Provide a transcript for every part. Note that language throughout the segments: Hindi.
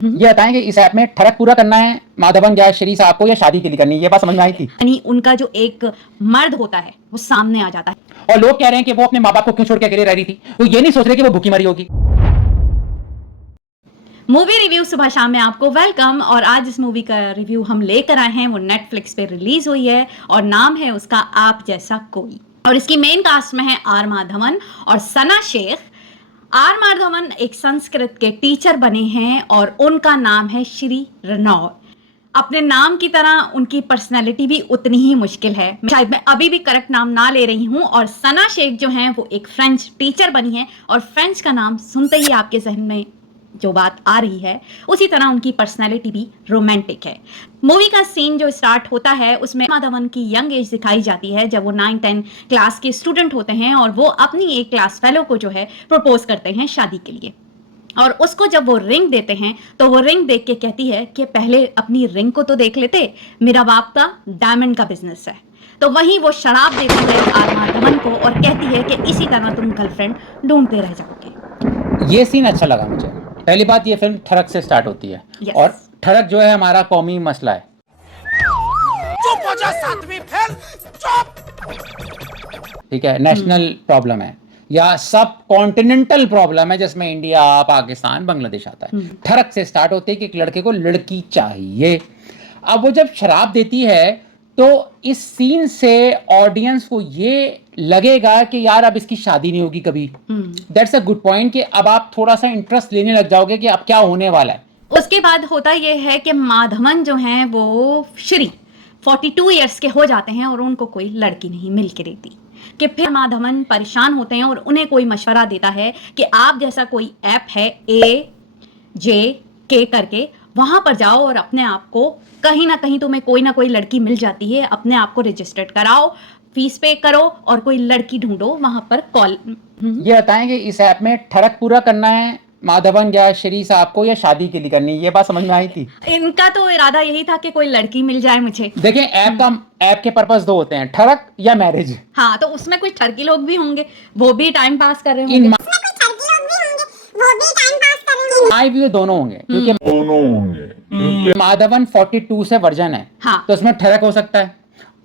ये बताएं कि इस ऐप में ठरक पूरा करना है माधवन या श्री साहब को या शादी के लिए करनी है, ये बात समझ में आई थी। यानी उनका जो एक मर्द होता है वो सामने आ जाता है। और लोग कह रहे हैं कि वो अपने माँ बाप को क्यों छोड़ के अकेले रह रही थी, वो ये नहीं सोच रहे कि वो भूखी मरी होगी। मूवी रिव्यू सुबह शाम में आपको वेलकम। और आज इस मूवी का रिव्यू हम लेकर आए हैं, वो नेटफ्लिक्स पे रिलीज हुई है और नाम है उसका आप जैसा कोई। और इसकी मेन कास्ट में है आर माधवन और सना शेख। आर माधवन एक संस्कृत के टीचर बने हैं और उनका नाम है श्री रनौर। अपने नाम की तरह उनकी पर्सनैलिटी भी उतनी ही मुश्किल है। शायद मैं अभी भी करेक्ट नाम ना ले रही हूं। और सना शेख जो हैं वो एक फ्रेंच टीचर बनी है और फ्रेंच का नाम सुनते ही आपके जहन में जो बात आ रही है उसी तरह उनकी पर्सनैलिटी भी रोमांटिक है। मूवी का सीन जो स्टार्ट होता है उसमें माधवन की यंग एज दिखाई जाती है जब वो 9-10 क्लास के स्टूडेंट होते हैं और वो अपनी एक क्लास फेलो को जो है प्रपोज करते हैं शादी के लिए। और उसको जब वो रिंग देते हैं तो वो रिंग देख के कहती है कि पहले अपनी रिंग को तो देख लेते, मेरा बाप का डायमंड का बिजनेस है। तो वहीं वो शराब देती है आर माधवन को और कहती है कि इसी तरह तुम गर्लफ्रेंड ढूंढते रह जाओगे। ये सीन अच्छा लगा मुझे। पहली बात, ये फिल्म ठरक से स्टार्ट होती है। Yes. और ठरक जो है हमारा कौमी मसला है। चुप हो जा सातवीं फेल, चुप। ठीक है, नेशनल प्रॉब्लम है या सब कॉन्टिनेंटल प्रॉब्लम है जिसमें इंडिया, पाकिस्तान, बांग्लादेश आता है। ठरक से स्टार्ट होती है कि एक लड़के को लड़की चाहिए। अब वो जब शराब देती है तो इस सीन से ऑडियंस को ये लगेगा कि यार अब इसकी शादी नहीं होगी कभी। दैट्स अ गुड पॉइंट कि अब आप थोड़ा सा इंटरेस्ट लेने लग जाओगे कि अब क्या होने वाला है। उसके बाद होता यह है कि माधवन जो हैं वो श्री 42 इयर्स के हो जाते हैं और उनको कोई लड़की नहीं मिल के देती। कि फिर माधवन परेशान होते हैं और उन्हें कोई मशवरा देता है कि आप जैसा कोई ऐप है AJK करके, वहां पर जाओ और अपने आप को कहीं ना कहीं तुम्हें कोई ना कोई लड़की मिल जाती है, अपने आप को रजिस्टर्ड कराओ, फीस पे करो और कोई लड़की ढूंढो, वहां पर कॉल। ये बताएं कि इस ऐप में ठरक पूरा करना है माधवन या श्री साहब को या शादी के लिए करनी है, ये बात समझ में आई थी। इनका तो इरादा यही था कि कोई लड़की मिल जाए मुझे। देखें, ऐप के पर्पस दो होते हैं, ठरक या मैरिज। हाँ, तो उसमें कुछ ठरकी लोग भी होंगे, वो भी टाइम पास कर रहे होंगे। माय व्यू दोनों होंगे क्योंकि माधवन 42 से वर्जन है। हाँ। तो उसमें ठरक हो सकता है।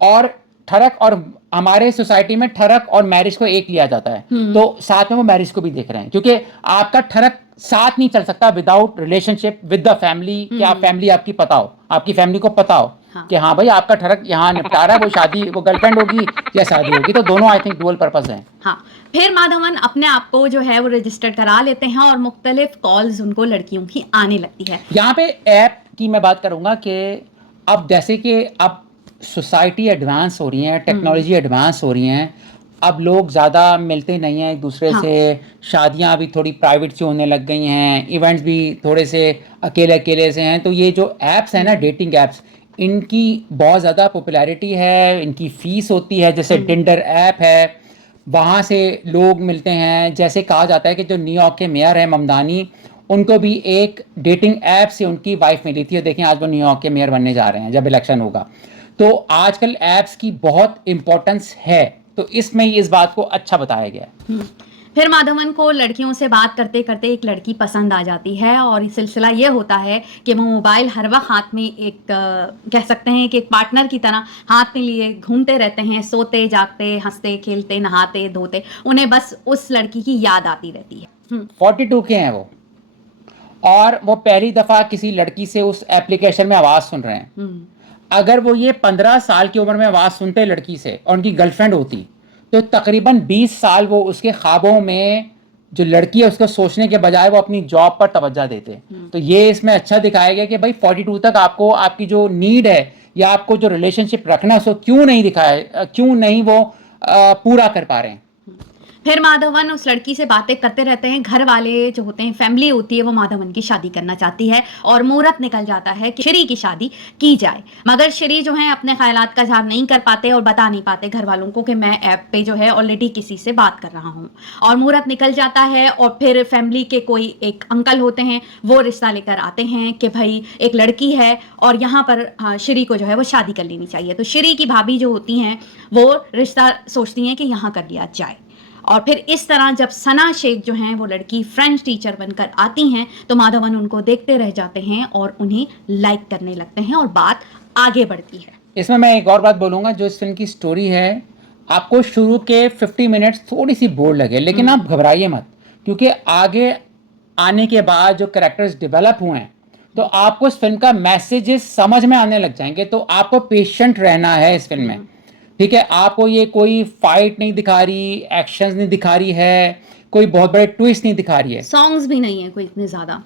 और ठरक और हमारे सोसाइटी में ठरक और मैरिज को एक लिया जाता है, तो साथ में वो मैरिज को भी देख रहे हैं क्योंकि आपका ठरक साथ नहीं चल सकता without relationship with the family. कि आप फैमिली आपकी पता हो, आपकी फैमिली को पता हो। हाँ। कि हाँ भाई आपका ठरक यहाँ निपटा रहा है, वो शादी, वो गर्लफ्रेंड होगी या शादी होगी। तो दोनों आई थिंक डुअल पर्पस हैं। हाँ, फिर माधवन अपने आप को जो है वो रजिस्टर करा लेते हैं और मुख्तलिफ कॉल्स उनको लड़कियों की आने लगती है। यहाँ पे ऐप की मैं बात करूंगा कि अब जैसे कि अब सोसाइटी एडवांस हो रही है, टेक्नोलॉजी एडवांस हो रही हैं, अब लोग ज़्यादा मिलते नहीं हैं एक दूसरे से। शादियाँ भी थोड़ी प्राइवेट से होने लग गई हैं, इवेंट्स भी थोड़े से अकेले अकेले से हैं। तो ये जो ऐप्स हैं ना, डेटिंग ऐप्स, इनकी बहुत ज़्यादा पॉपुलैरिटी है, इनकी फ़ीस होती है। जैसे टिंडर ऐप है, वहाँ से लोग मिलते हैं। जैसे कहा जाता है कि जो न्यूयॉर्क के मेयर हैं ममदानी, उनको भी एक डेटिंग ऐप से उनकी वाइफ मिली थी। देखें आज वो न्यूयॉर्क के मेयर बनने जा रहे हैं जब इलेक्शन होगा। तो आजकल ऐप्स की बहुत इम्पोर्टेंस है, तो इसमें इस बात को अच्छा बताया गया है। फिर माधवन को लड़कियों से बात करते करते एक लड़की पसंद आ जाती है और ये सिलसिला ये होता है कि वो मोबाइल हर वक्त हाथ में एक कह सकते हैं कि एक पार्टनर की तरह हाथ में लिए घूमते रहते हैं, सोते जागते, हंसते खेलते, नहाते धोते, उन्हें बस उस लड़की की याद आती रहती है। 42 के हैं वो, और वो पहली दफ़ा किसी लड़की से उस एप्लीकेशन में आवाज़ सुन रहे हैं। अगर वो ये 15 साल की उम्र में आवाज़ सुनते लड़की से और उनकी गर्लफ्रेंड होती तो तकरीबन 20 साल वो उसके ख्वाबों में जो लड़की है उसको सोचने के बजाय वो अपनी जॉब पर तवज्जो देते। तो ये इसमें अच्छा दिखाया गया कि भाई 42 तक आपको आपकी जो नीड है या आपको जो रिलेशनशिप रखना है उसको क्यों नहीं दिखाया, क्यों नहीं वो पूरा कर पा रहे हैं। फिर माधवन उस लड़की से बातें करते रहते हैं। घर वाले जो होते हैं, फैमिली होती है, वो माधवन की शादी करना चाहती है और मुहूर्त निकल जाता है कि श्री की शादी की जाए। मगर श्री जो है अपने ख्यालात का इजहार नहीं कर पाते और बता नहीं पाते घर वालों को कि मैं ऐप पे जो है ऑलरेडी किसी से बात कर रहा हूँ। और मुहूर्त निकल जाता है और फिर फैमिली के कोई एक अंकल होते हैं, वो रिश्ता लेकर आते हैं कि भाई एक लड़की है और यहाँ पर श्री को जो है वो शादी कर लेनी चाहिए। तो श्री की भाभी जो होती हैं वो रिश्ता सोचती हैं कि यहाँ कर लिया जाए। और फिर इस तरह जब सना शेख जो हैं वो लड़की फ्रेंच टीचर बनकर आती हैं तो माधवन उनको देखते रह जाते हैं और उन्हें लाइक करने लगते हैं और बात आगे बढ़ती है। इसमें मैं एक और बात बोलूँगा, जो इस फिल्म की स्टोरी है, आपको शुरू के 50 मिनट्स थोड़ी सी बोर लगे, लेकिन आप घबराइए मत, क्योंकि आगे आने के बाद जो कैरेक्टर्स डेवलप हुए हैं तो आपको इस फिल्म का मैसेजेस समझ में आने लग जाएंगे। तो आपको पेशेंट रहना है इस फिल्म में, ठीक है। आपको ये कोई फाइट नहीं दिखा रही, एक्शंस नहीं दिखा रही है, कोई बहुत बड़े ट्विस्ट नहीं दिखा रही है, सॉन्ग्स भी नहीं है कोई इतने ज्यादा।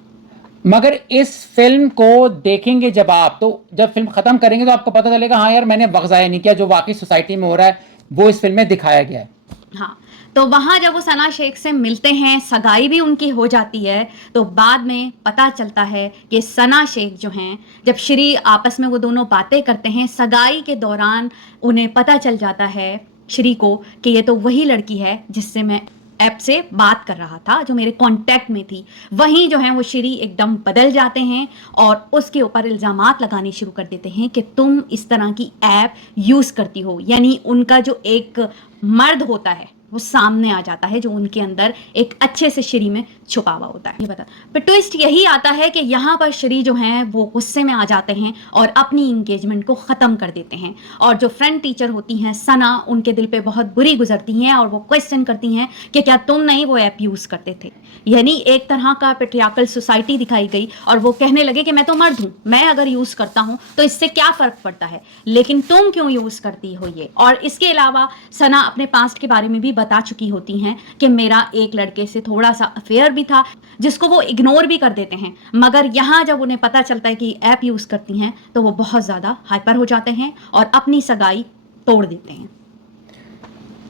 मगर इस फिल्म को देखेंगे जब आप, तो जब फिल्म खत्म करेंगे तो आपको पता चलेगा हाँ यार मैंने वक्त ज़ाया नहीं किया, जो वाकई सोसाइटी में हो रहा है वो इस फिल्म में दिखाया गया है। हाँ, तो वहां जब वो सना शेख से मिलते हैं, सगाई भी उनकी हो जाती है, तो बाद में पता चलता है कि सना शेख जो हैं, जब श्री आपस में वो दोनों बातें करते हैं सगाई के दौरान, उन्हें पता चल जाता है श्री को कि ये तो वही लड़की है जिससे मैं ऐप से बात कर रहा था, जो मेरे कांटेक्ट में थी। वहीं जो है वो श्री एकदम बदल जाते हैं और उसके ऊपर इल्ज़ामात लगाने शुरू कर देते हैं कि तुम इस तरह की ऐप यूज़ करती हो। यानी उनका जो एक मर्द होता है वो सामने आ जाता है, जो उनके अंदर एक अच्छे से श्री में छुपा हुआ होता है। ये बता, पर ट्विस्ट यही आता है कि यहाँ पर श्री जो हैं वो गुस्से में आ जाते हैं और अपनी इंगेजमेंट को ख़त्म कर देते हैं। और जो फ्रेंड टीचर होती हैं सना, उनके दिल पे बहुत बुरी गुजरती हैं और वो क्वेश्चन करती हैं कि क्या तुम नहीं वो ऐप यूज़ करते थे। यानी एक तरह का पेट्रियार्कल सोसाइटी दिखाई गई और वो कहने लगे कि मैं तो मर्द हूँ, मैं अगर यूज़ करता हूँ तो इससे क्या फ़र्क पड़ता है, लेकिन तुम क्यों यूज़ करती हो ये। और इसके अलावा सना अपने पास्ट के बारे में भी बता चुकी होती हैं कि मेरा एक लड़के से थोड़ा सा अफेयर भी था, जिसको वो इग्नोर भी कर देते हैं। मगर यहाँ जब उन्हें पता चलता है कि ऐप यूज़ करती हैं तो वो बहुत ज़्यादा हाइपर हो जाते हैं और अपनी सगाई तोड़ देते हैं।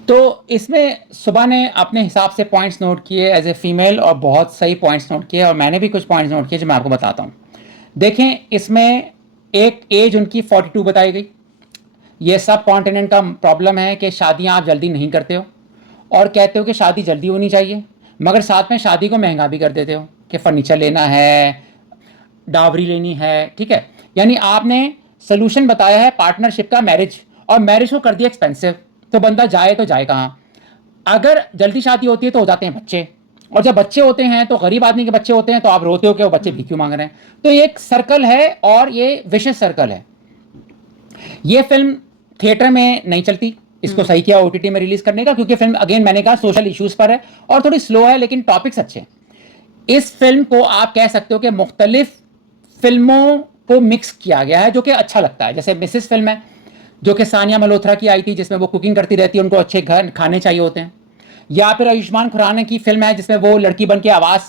तो इसमें सुबह ने अपने हिसाब से पॉइंट्स नोट किए एज ए फीमेल, और बहुत सही पॉइंट्स नोट किए, और मैंने भी कुछ पॉइंट्स नोट किए जो मैं आपको बताता हूँ। देखें, इसमें एक एज उनकी 42 बताई गई। ये सब कॉन्टिनेंट का प्रॉब्लम है कि शादियाँ आप जल्दी नहीं करते हो और कहते हो कि शादी जल्दी होनी चाहिए, मगर साथ में शादी को महंगा भी कर देते हो कि फर्नीचर लेना है, डावरी लेनी है, ठीक है। यानी आपने सोल्यूशन बताया है पार्टनरशिप का, मैरिज, और मैरिज को कर दिया एक्सपेंसिव। तो बंदा जाए तो जाए कहाँ। अगर जल्दी शादी होती है तो हो जाते हैं बच्चे, और जब बच्चे होते हैं तो गरीब आदमी के बच्चे होते हैं तो आप रोते हो कि वो बच्चे भी क्यों मांग रहे हैं। तो ये एक सर्कल है और ये विशेष सर्कल है। ये फिल्म थिएटर में नहीं चलती, इसको सही किया ओटीटी में रिलीज करने का, क्योंकि फिल्म अगेन मैंने कहा सोशल इश्यूज पर है और थोड़ी स्लो है, लेकिन टॉपिक्स अच्छे हैं। इस फिल्म को आप कह सकते हो कि मुख्तलिफ फिल्मों को मिक्स किया गया है, जो कि अच्छा लगता है। जैसे मिसेस फिल्म है जो कि सानिया मल्होत्रा की आई थी, जिसमें वो कुकिंग करती रहती है, उनको अच्छे घर खाने चाहिए होते हैं। या फिर आयुष्मान खुराना की फिल्म है जिसमें वो लड़की बन के आवाज़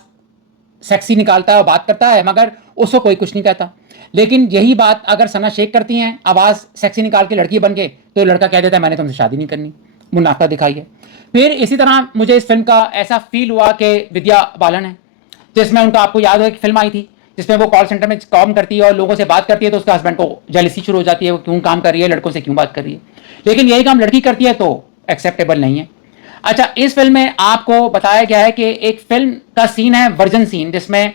सेक्सी निकालता है और बात करता है, मगर उसको कोई कुछ नहीं कहता। लेकिन यही बात अगर सना शेख करती हैं, आवाज़ सेक्सी निकाल के लड़की बन के, तो लड़का कह देता है मैंने तुमसे शादी नहीं करनी, मुनाफा दिखाइए। फिर इसी तरह मुझे इस फिल्म का ऐसा फील हुआ कि विद्या बालन है, जिसमें उनका आपको याद हो एक फिल्म आई थी जिसमें वो कॉल सेंटर में काम करती है और लोगों से बात करती है, तो उसके हस्बैंड को जेलसी शुरू हो जाती है, वो क्यों काम कर रही है, लड़कों से क्यों बात कर रही है। लेकिन यही काम लड़की करती है तो एक्सेप्टेबल नहीं है। अच्छा, इस फिल्म में आपको बताया गया है कि एक फिल्म का सीन है, वर्जन सीन, जिसमें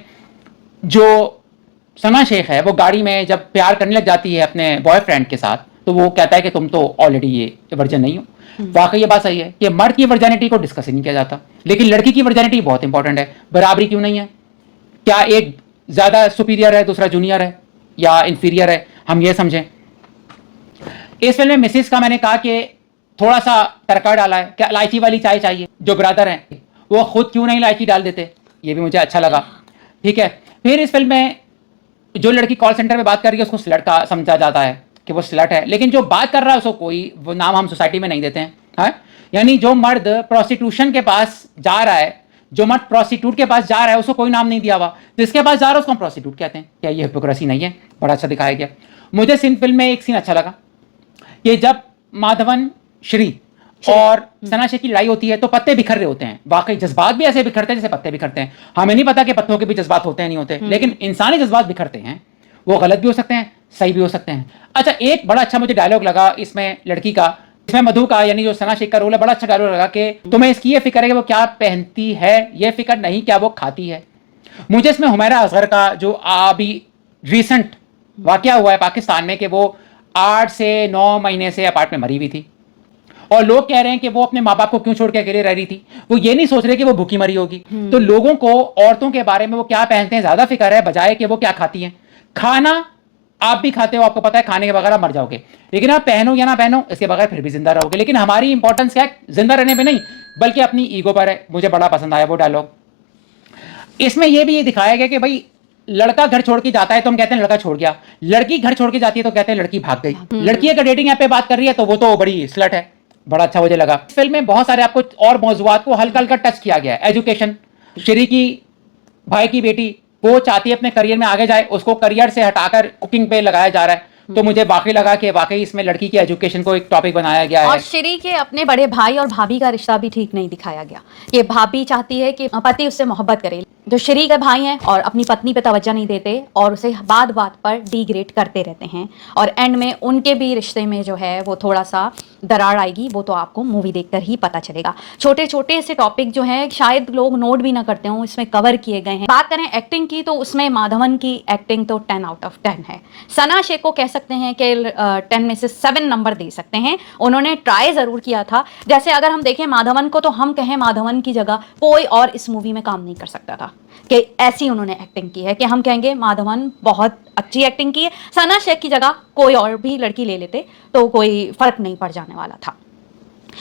जो सना शेख है वो गाड़ी में जब प्यार करने लग जाती है अपने बॉयफ्रेंड के साथ, तो वो कहता है कि तुम तो ऑलरेडी ये वर्जन नहीं हो। वाकई ये बात सही है कि मर्द की वर्जनिटी को डिस्कस ही नहीं किया जाता, लेकिन लड़की की वर्जनिटी बहुत इंपॉर्टेंट है। बराबरी क्यों नहीं है? क्या एक ज़्यादा सुपीरियर है, दूसरा जूनियर है या इंफीरियर है, हम ये समझें। इस फिल्म में मिसेस का मैंने कहा कि थोड़ा सा तड़का डाला है, क्या इलायची वाली चाय चाहिए। जो ब्रदर हैं वो खुद क्यों नहीं इलायची डाल देते, ये भी मुझे अच्छा लगा, ठीक है। फिर इस फिल्म में जो लड़की कॉल सेंटर में बात कर रही है उसको स्लट का समझा जाता है कि वो स्लट है, लेकिन जो बात कर रहा है उसको कोई वो नाम हम सोसाइटी में नहीं देते हैं, हाँ? यानी जो मर्द प्रोस्टिट्यूशन के पास जा रहा है, जो मर्द प्रोस्टिट्यूट के पास जा रहा है, उसको कोई नाम नहीं दिया हुआ, जिसके पास जा रहा है उसको हम प्रोस्टिट्यूट कहते हैं। क्या ये हिपोक्रेसी नहीं है? बड़ा अच्छा दिखाया गया। मुझे इस फिल्म में एक सीन अच्छा लगा कि जब माधवन, श्री और सना शेख की लड़ाई होती है तो पत्ते बिखर रहे होते हैं। वाकई जज्बात भी ऐसे बिखरते हैं जैसे पत्ते बिखरते हैं। हमें नहीं पता कि पत्तों के भी जज्बात होते हैं नहीं होते, लेकिन इंसानी जज्बात बिखरते हैं। वो गलत भी हो सकते हैं, सही भी हो सकते हैं। अच्छा, एक बड़ा अच्छा मुझे डायलॉग लगा इसमें लड़की का, इसमें मधु का, यानी जो सना शेख का रोल है, बड़ा अच्छा डायलॉग लगा कि तुम्हें इसकी ये फिक्र है कि वो क्या पहनती है, ये फिक्र नहीं क्या वो खाती है। मुझे इसमें हुमैरा असगर का जो अभी रिसेंट वाकया हुआ है पाकिस्तान में कि वो 8 से 9 महीने से अपार्ट में मरी हुई थी और लोग कह रहे हैं कि वो अपने माँ बाप को क्यों छोड़ के अकेले रह रही थी, वो ये नहीं सोच रहे कि वो भूखी मरी होगी। तो लोगों को औरतों के बारे में वो क्या पहनते हैं ज्यादा फिक्र है बजाय कि वो क्या खाती हैं। खाना आप भी खाते हो, आपको पता है खाने के बगैर आप मर जाओगे, लेकिन आप पहनो या ना पहनो इसके बगैर फिर भी जिंदा रहोगे। लेकिन हमारी इंपॉर्टेंस क्या है, जिंदा रहने में नहीं बल्कि अपनी ईगो पर है। मुझे बड़ा पसंद आया वो डायलॉग। इसमें यह भी ये दिखाया गया कि भाई लड़का घर छोड़ के जाता है तो हम कहते हैं लड़का छोड़ गया, लड़की घर छोड़ के जाती है तो कहते हैं लड़की भाग गई। लड़की अगर डेटिंग ऐप पे बात कर रही है तो वो तो बड़ी स्लट है। बड़ा अच्छा मुझे लगा। इस फिल्म में बहुत सारे आपको और मौजूआत को हल्का हल्का टच किया गया है। एजुकेशन, श्री की भाई की बेटी वो चाहती है अपने करियर में आगे जाए, उसको करियर से हटाकर कुकिंग पे लगाया जा रहा है। तो मुझे वाकई लगा कि वाकई इसमें लड़की की एजुकेशन को एक टॉपिक बनाया गया है। और श्री के अपने बड़े भाई और भाभी का रिश्ता भी ठीक नहीं दिखाया गया। ये भाभी चाहती है कि पति उससे मोहब्बत करे, जो श्री के भाई हैं और अपनी पत्नी पे तवज्जो नहीं देते और उसे बात बात पर डिग्रेड करते रहते हैं, और एंड में उनके भी रिश्ते में जो है वो थोड़ा सा दरार आएगी। वो तो आपको मूवी देखकर ही पता चलेगा। छोटे छोटे से टॉपिक जो है शायद लोग नोट भी ना करते हों, इसमें कवर किए गए हैं। बात करें एक्टिंग की तो उसमें माधवन की एक्टिंग तो 10 आउट ऑफ 10 है। सना शेख को कह सकते हैं कि 10 में से 7 नंबर दे सकते हैं। उन्होंने ट्राई जरूर किया था। जैसे अगर हम देखें माधवन को तो हम कहें माधवन की जगह कोई और इस मूवी में काम नहीं कर सकता था, कि ऐसी उन्होंने एक्टिंग की है कि हम कहेंगे माधवन बहुत अच्छी एक्टिंग की है। सना शेख की जगह कोई और भी लड़की ले लेते तो कोई फर्क नहीं पड़ जाने वाला था।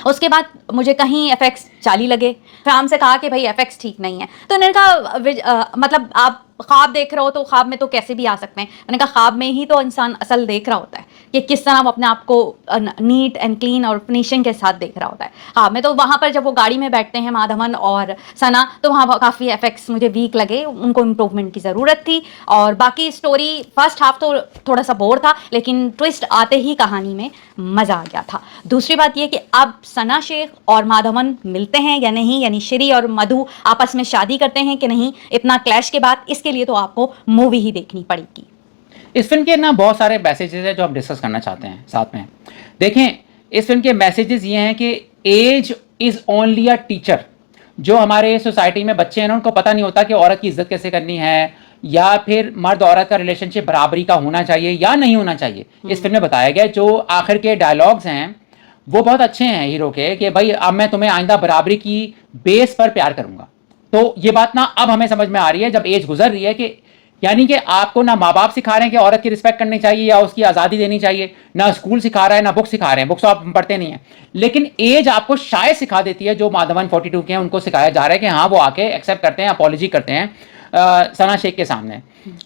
उसके बाद मुझे कहीं एफएक्स जाली लगे। फिर हमसे कहा कि भाई एफएक्स ठीक नहीं है, तो उन्होंने कहा मतलब आप ख्वाब देख रहे हो तो ख्वाब में तो कैसे भी आ सकते हैं। मैंने कहा ख्वाब में ही तो इंसान असल देख रहा होता है कि किस तरह वो अपने आप को नीट एंड क्लीन और फिनिशिंग के साथ देख रहा होता है। ख्वाब में तो वहाँ पर जब वो गाड़ी में बैठते हैं माधवन और सना, तो वहाँ काफ़ी एफेक्ट्स मुझे वीक लगे, उनको इम्प्रूवमेंट की ज़रूरत थी। और बाकी स्टोरी फर्स्ट हाफ तो थोड़ा सा बोर था, लेकिन ट्विस्ट आते ही कहानी में मज़ा आ गया था। दूसरी बात ये कि अब सना शेख और माधवन मिलते हैं या नहीं, यानी श्री और मधु आपस में शादी करते हैं कि नहीं, इतना क्लैश के बाद इसके लिए तो आपको मूवी ही देखनी पड़ेगी। इस फिल्म के ना बहुत सारे मैसेजेस हैं जो हम डिस्कस करना चाहते हैं साथ में। देखें, इस फिल्म के मैसेजेस ये हैं कि age is only a teacher. जो हमारे सोसाइटी में बच्चे हैं ना, उनको पता नहीं होता कि औरत की इज्जत कैसे करनी है, या फिर मर्द औरत का रिलेशनशिप बराबरी का होना चाहिए या नहीं होना चाहिए। इस फिल्म में बताया गया। जो आखिर के डायलॉग्स हैं वो बहुत अच्छे हैं हीरो के, कि भाई अब मैं तुम्हें आइंदा बराबरी की बेस पर प्यार करूंगा। तो ये बात ना अब हमें समझ में आ रही है जब एज गुजर रही है, कि यानी कि आपको ना माँ बाप सिखा रहे हैं कि औरत की रिस्पेक्ट करनी चाहिए या उसकी आज़ादी देनी चाहिए, ना स्कूल सिखा रहा है ना बुक सिखा रहे हैं। बुक्स तो आप पढ़ते नहीं हैं, लेकिन एज आपको शायद सिखा देती है। जो माधवन 42 के हैं उनको सिखाया जा रहा है कि हाँ वो आके एक्सेप्ट करते हैं, अपॉलॉजी करते हैं सना शेख के सामने।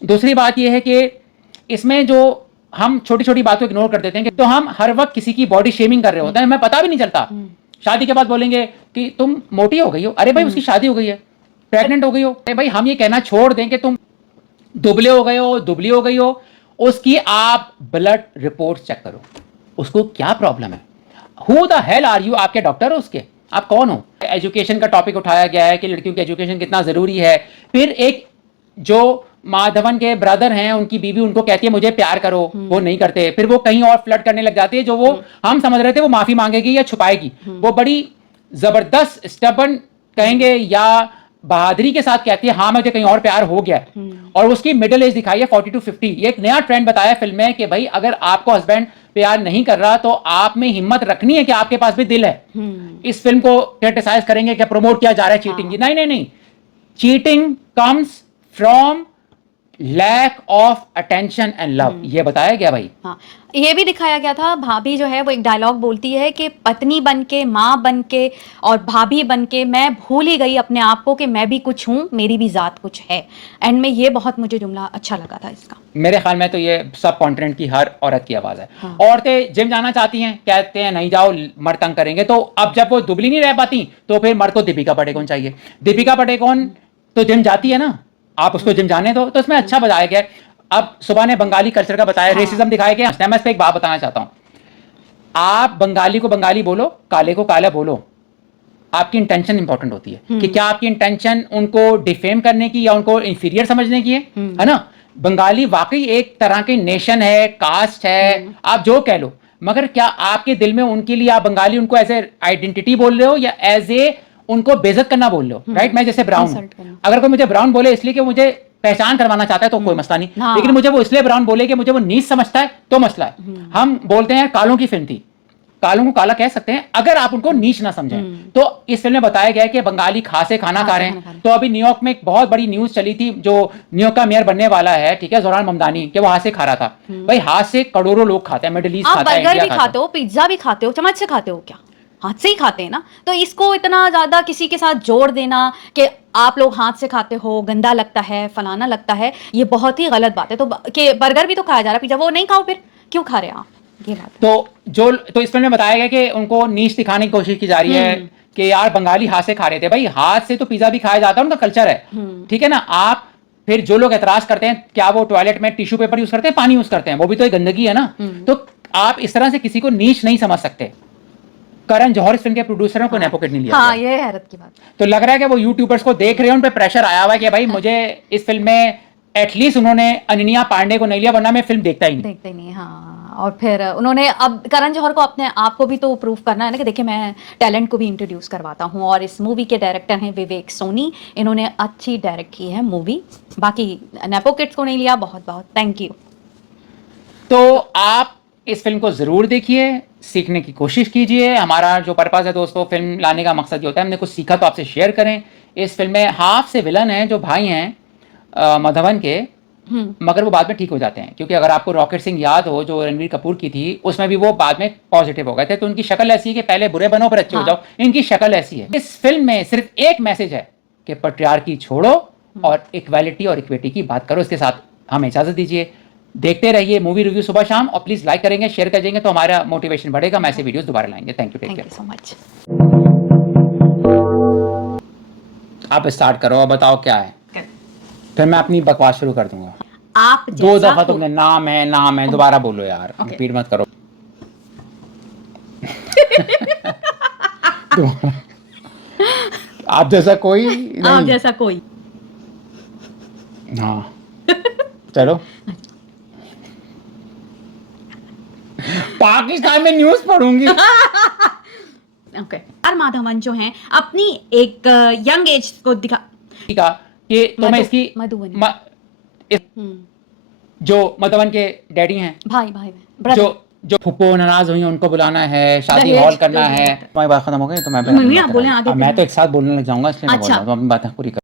दूसरी बात यह है कि इसमें जो हम छोटी छोटी बातों को इग्नोर कर देते हैं, कि तो हम हर वक्त किसी की बॉडी शेमिंग कर रहे होते हैं, हमें पता भी नहीं चलता। शादी के बाद बोलेंगे कि तुम मोटी हो गई हो, अरे भाई उसकी शादी हो गई है, प्रेग्नेंट हो गई हो। अरे भाई हम ये कहना छोड़ दें कि तुम दुबले हो गए हो, दुबली हो गई हो, उसकी आप ब्लड रिपोर्ट चेक करो, उसको क्या प्रॉब्लम है। Who the hell are you? आपके डॉक्टर हो उसके? आप कौन हो? एजुकेशन का टॉपिक उठाया गया है कि लड़कियों की एजुकेशन कितना जरूरी है। फिर एक जो माधवन के ब्रदर हैं, उनकी बीवी उनको कहती है मुझे प्यार करो, वो नहीं करते। फिर वो कहीं और फ्लर्ट करने लग जाती है, जो वो हम समझ रहे थे वो माफी मांगेगी या छुपाएगी। वो बड़ी जबरदस्त स्टबर्न कहेंगे या बहादुरी के साथ कहती है हाँ मुझे कहीं और प्यार हो गया। और उसकी मिडिल एज दिखाई है 40 to 50। ये एक नया ट्रेंड बताया फिल्म में कि भाई अगर आपको हस्बैंड प्यार नहीं कर रहा तो आप में हिम्मत रखनी है कि आपके पास भी दिल है। इस फिल्म को क्रिटिसाइज करेंगे कि प्रमोट किया जा रहा है चीटिंग की। नहीं नहीं नहीं, cheating comes from lack of attention and love, ये बताया गया भाई। हाँ, ये भी दिखाया गया था। भाभी जो है वो एक डायलॉग बोलती है कि पत्नी बनके, माँ बनके और भाभी बनके मैं भूल ही गई अपने आप को कि मैं भी कुछ हूँ, मेरी भी जात कुछ है। एंड में ये बहुत मुझे जुमला अच्छा लगा था इसका। मेरे ख्याल में तो ये सब कॉन्टिनेंट की हर औरत की आवाज है। हाँ। औरतें जिम जाना चाहती हैं, कहते हैं नहीं जाओ मर्द तंग करेंगे। तो अब जब वो दुबली नहीं रह पाती तो फिर मर्द को दीपिका पादुकोण चाहिए। दीपिका पादुकोण तो जिम जाती है ना, आप उसको जिम जाने दो। तो इसमें अच्छा बताया गया। अब सुबह ने बंगाली कल्चर का बताया, हाँ। रेसिज्म दिखाया गया। मैं इस पे एक बात बताना चाहता हूं, आप बंगाली को बंगाली बोलो, काले को काला बोलो, आपकी इंटेंशन इंपॉर्टेंट होती है कि क्या आपकी इंटेंशन उनको डिफेम करने की या उनको इंफीरियर समझने की है ना। बंगाली वाकई एक तरह की नेशन है, कास्ट है, आप जो कह लो, मगर क्या आपके दिल में उनके लिए आप बंगाली उनको एज ए आइडेंटिटी बोल रहे हो या एज ए उनको बेइज्जत करना बोल रहे हो। राइट, मैं जैसे ब्राउन, अगर कोई मुझे ब्राउन बोले इसलिए कि मुझे पहचान करवाना चाहता है तो कोई मसला नहीं, लेकिन मुझे वो इसलिए ब्राउन बोले कि मुझे वो नीच समझता है तो मसला है। हम बोलते हैं कालों की फिल्म थी, कालों को काला कह सकते हैं अगर आप उनको नीच ना समझें। तो इस फिल्म में बताया गया है कि बंगाली हाथ से खाना खा रहे हैं। तो अभी न्यूयॉर्क में एक बहुत बड़ी न्यूज चली थी, जो न्यूयॉर्क का मेयर बनने वाला है, ठीक है, जोरान ममदानी, कि वो हाथ से खा रहा था। भाई हाथ से करोड़ों लोग खाते हैं, मिडिल ईस्ट आप खाता है, बर्गर इंडिया भी खाता खाते हो, पिज्जा भी खाते हो, चम्मच से खाते हो क्या? हाथ से ही खाते हैं ना। तो इसको इतना ज्यादा किसी के साथ जोड़ देना कि आप लोग हाथ से खाते हो, गंदा लगता है, फलाना लगता है, ये बहुत ही गलत बात है। तो कि बर्गर भी तो खाया जा रहा है, पिज्जा वो नहीं खाओ, फिर क्यों खा रहे हैं आप? ये बात तो इस फिल्म में बताया गया कि उनको नीच दिखाने की कोशिश की जा रही है कि यार बंगाली हाथ से खा रहे थे। भाई हाथ से तो पिज्जा भी खाया जाता है, उनका कल्चर है, ठीक है ना। आप फिर जो लोग एतराज करते हैं, क्या वो टॉयलेट में टिश्यू पेपर यूज करते हैं, पानी यूज करते हैं, वो भी तो एक गंदगी है ना। तो आप इस तरह से किसी को नीच नहीं समझ सकते। करण जौहर इस फिल्म के प्रोड्यूसर हैं, कोई नेपो किड नहीं लिया हाँ, गया। ये हैरत की बात। तो लग रहा है कि वो यूट्यूबर्स को देख रहे हैं, उन पे प्रेशर आया हुआ है कि भाई मुझे इस फिल्म में एटलीस्ट उन्होंने अनन्या पांडे को नहीं लिया, वरना मैं फिल्म देखता ही नहीं। देखते नहीं, हाँ। और फिर उन्होंने अब करण जौहर को अपने आप को भी तो प्रूव करना है ना कि देखिए मैं टैलेंट को भी इंट्रोड्यूस करवाता हूँ। और इस मूवी के डायरेक्टर हैं विवेक सोनी, इन्होंने अच्छी डायरेक्ट की है मूवी। बाकी नेपो किड्स को नहीं लिया, बहुत बहुत थैंक यू। तो आप इस फिल्म को जरूर देखिए, सीखने की कोशिश कीजिए। हमारा जो पर्पस है दोस्तों, फिल्म लाने का मकसद ये होता है, हमने कुछ सीखा तो आपसे शेयर करें। इस फिल्म में हाफ से विलन हैं जो भाई हैं माधवन के, मगर वो बाद में ठीक हो जाते हैं। क्योंकि अगर आपको रॉकेट सिंह याद हो, जो रणवीर कपूर की थी, उसमें भी वो बाद में पॉजिटिव हो गए थे। तो उनकी शक्ल ऐसी है कि पहले बुरे बनो फिर अच्छे हो जाओ, इनकी शक्ल ऐसी है। इस फिल्म में सिर्फ एक मैसेज है कि पैट्रियार्की छोड़ो और इक्वालिटी और इक्विटी की बात करो। इसके साथ हमें इजाजत दीजिए। देखते रहिए मूवी रिव्यू सुबह शाम, और प्लीज लाइक करेंगे, शेयर करेंगे तो हमारा मोटिवेशन बढ़ेगा। मैं ऐसे वीडियोस दोबारा लाएंगे। Thank you, take thank you care. So much. आप स्टार्ट करो और बताओ क्या है, फिर मैं अपनी बकवास शुरू कर दूंगा। आप दो दफा तुमने नाम है दोबारा बोलो यार, रिपीट मत करो। आप जैसा कोई आप नहीं। जैसा कोई। हाँ चलो। पाकिस्तान में न्यूज पढ़ूंगी। ओके। आर माधवन जो हैं अपनी एक यंग एज को दिखा कि तुम्हें इसकी मधुबनी जो मधवन के डैडी हैं, भाई जो फुप्पो नाराज हुई हैं, उनको बुलाना है, शादी दहेज हॉल करना तो है। तुम्हारी बात खत्म हो गई तो नहीं, आप बोलें आगे। मैं तो एक साथ बोलने लग जाऊंगा, इसलिए मैं बोल अच्छा। रहा हूं, तो अपनी बातें पूरी कर।